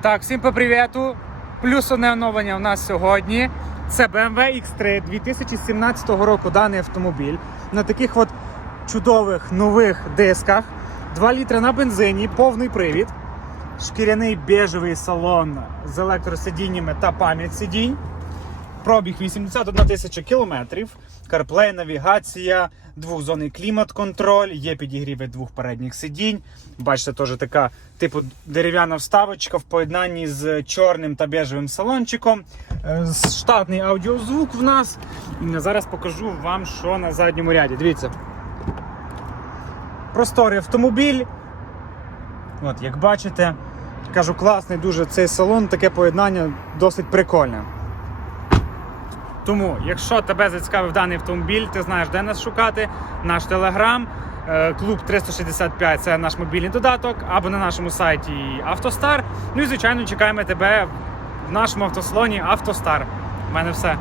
Так, всім по привіту. Плюс одне оновлення у нас сьогодні. Це BMW X3 2017 року даний автомобіль на таких от чудових нових дисках. 2 літри на бензині, повний привід, шкіряний бежевий салон з електросидіннями та пам'ять сидінь. Пробіг 81 тисяча кілометрів, CarPlay, навігація, двохзонний клімат-контроль, є підігріви двох передніх сидінь. Бачите, теж така типу дерев'яна вставочка в поєднанні з чорним та бежевим салончиком. Е, Штатний аудіозвук в нас. Зараз покажу вам, що на задньому ряді. Дивіться. Просторий автомобіль. От, як бачите, кажу, класний дуже цей салон, таке поєднання досить прикольне. Тому, якщо тебе зацікавив даний автомобіль, ти знаєш, де нас шукати. Наш телеграм, е, клуб 365 це наш мобільний додаток, або на нашому сайті Автостар. Ну і звичайно чекаємо тебе в нашому автосалоні Автостар. У мене все.